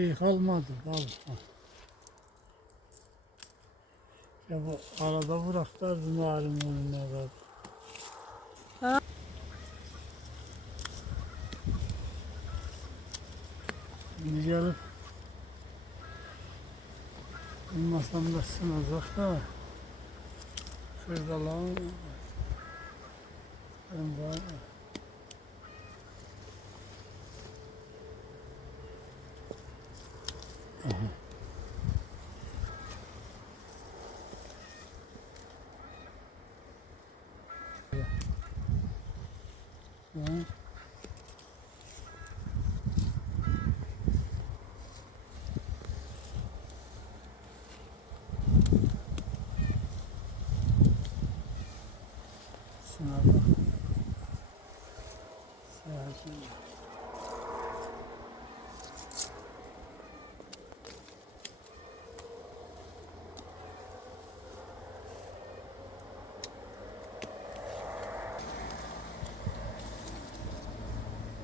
şey kalmadı. Vallahi. Ya bu arada bıraktılar malum onlara. Ha. Şimdi gelip bilmasam da sınacak da şurada lan ben var. Aha. Ha. Sınacak. Sakin.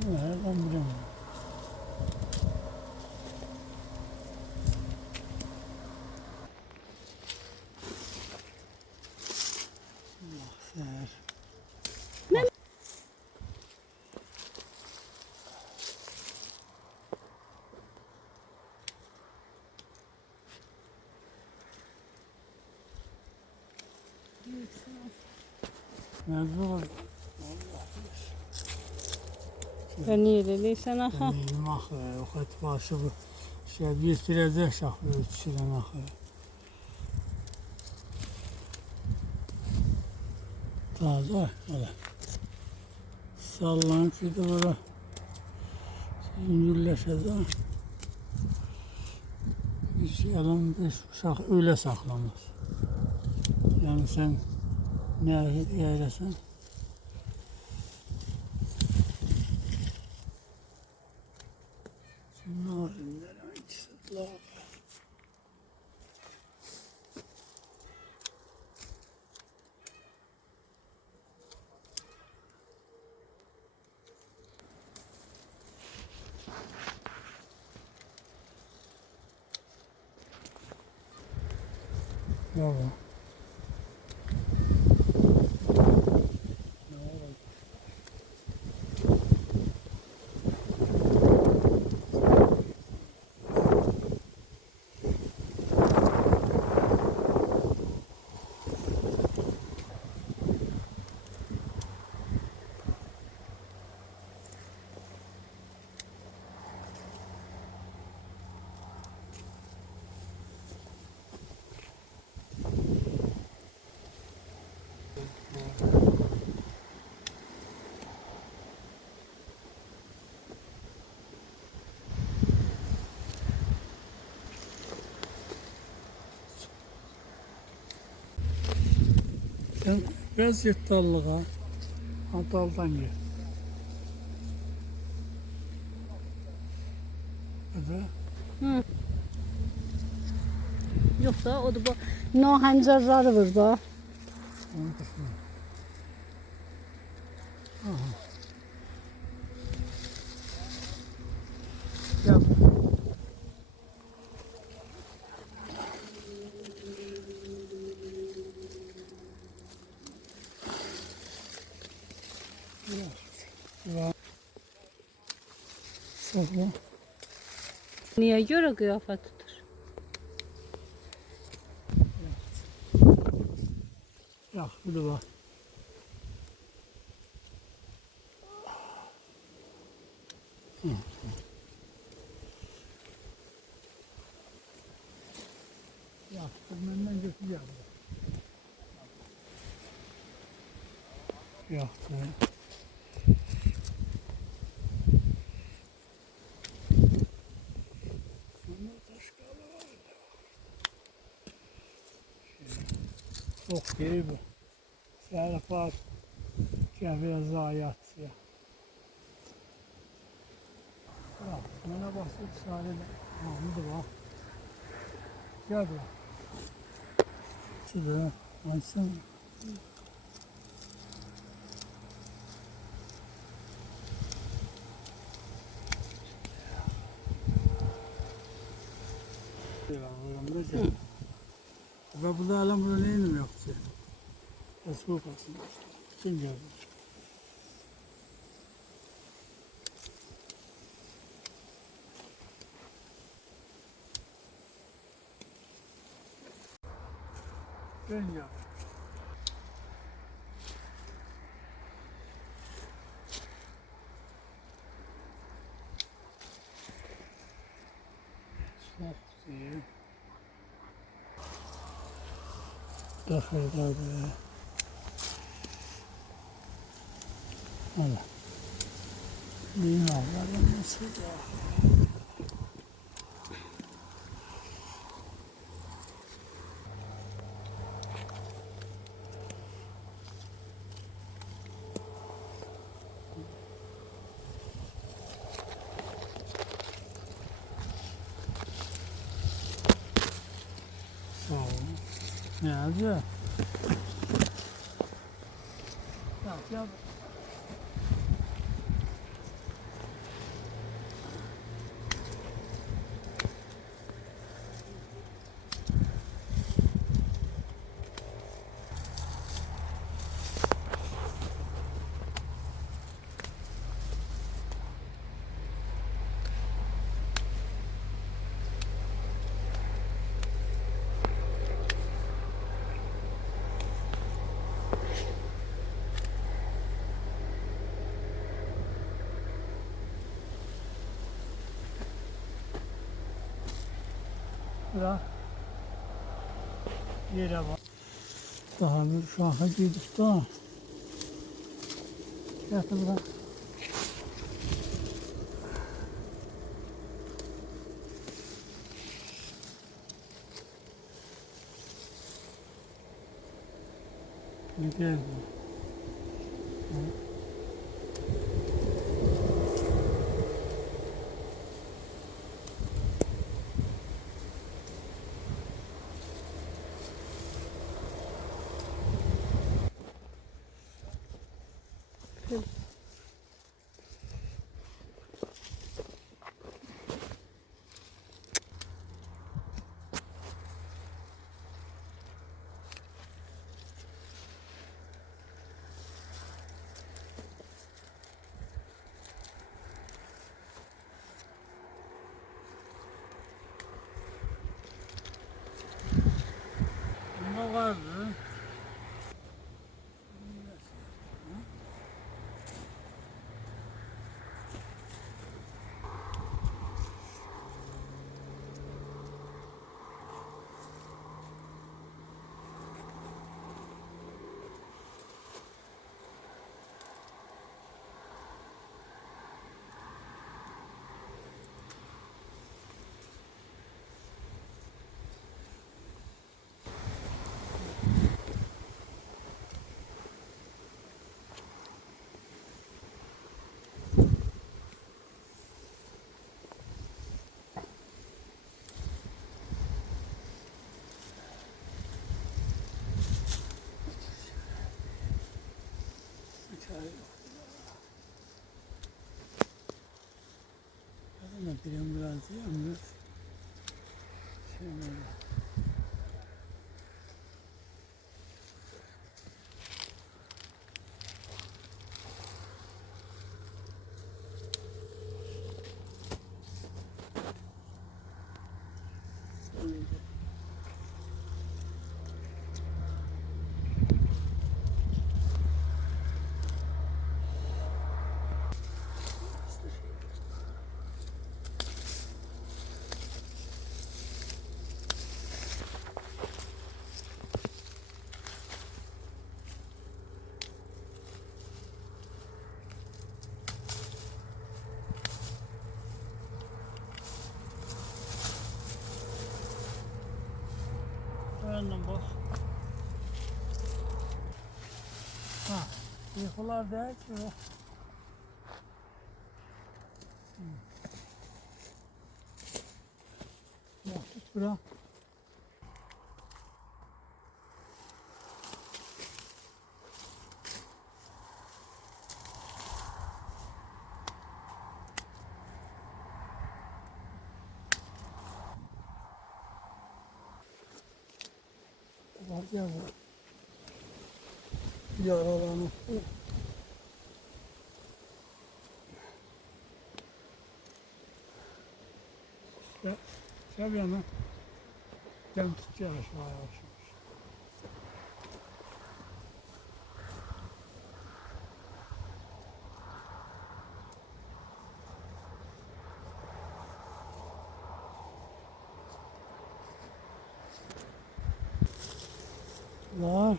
Nereden bileyim? Allah sever. Nerede var? Ben iyileysen aha. Benim ahı, o kadar başı bu şey bir sürecek şahı ölçülen ahı. Taze öyle. Sallanıp bir de böyle zincirleşecek. Bir şey bir uşak öyle saklanır. Yani sen ne eylesen narinler ikisi bravo. Sen biraz yet dallığa, daldan gir. Hadi. Hı. Yoksa o da bu nahancarları var da. Onu kısmı. Aha. Gel. Ya. Sakla. Niye göre kıyafet tutur? Ya bir bak. Ya benden götüreceğim. Yaktı. Çok iyi bu. Serap var. Gel zayiat ya. Bak, bana basıp sadece aldı bak. Gel bak. Şurada açsana. olacak. Ve bu da alan burada neyim yoktu. Soğuk aslında. Kim geldi? Ben ya. Çok iyi. Dakika be. Allah. Neyin avlarım nasıl ya? Sağ olun. Ne yapacağız? Ne yapacağız? Bırak. Yere bak. Daha bir şu an girdik daha. Yatı bırak. Ne geldi? Ne vardı? Kadına bir biraz yalnız. Şöyle. Önüm boş. Ha, yıkılar değil ki. Ya, tut bırak. Acaba yaralanıp işte seviyene dem tutacağız yavaş. Var.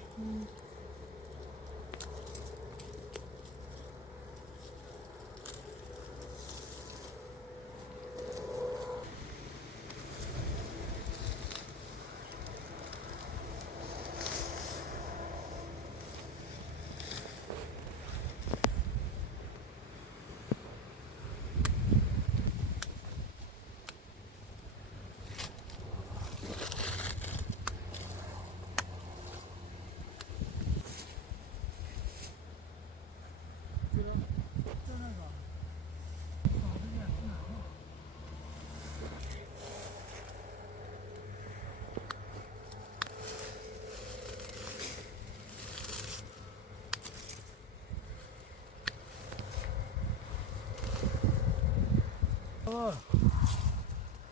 Var.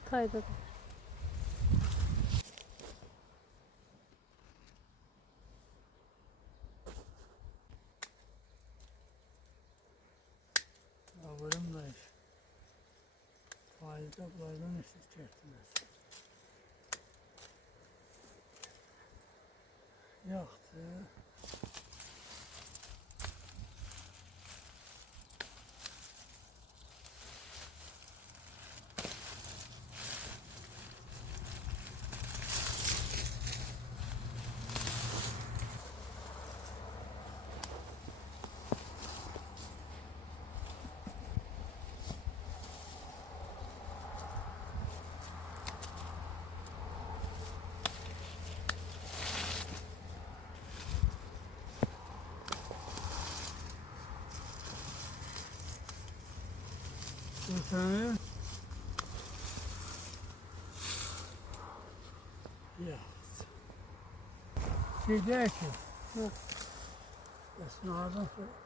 Tayda. Yavrum da iş. Faiz ablaydan işte çektiniz. Yaktı. Bu sene yaktı. Şey değil ki. Hı. Esnadan sonra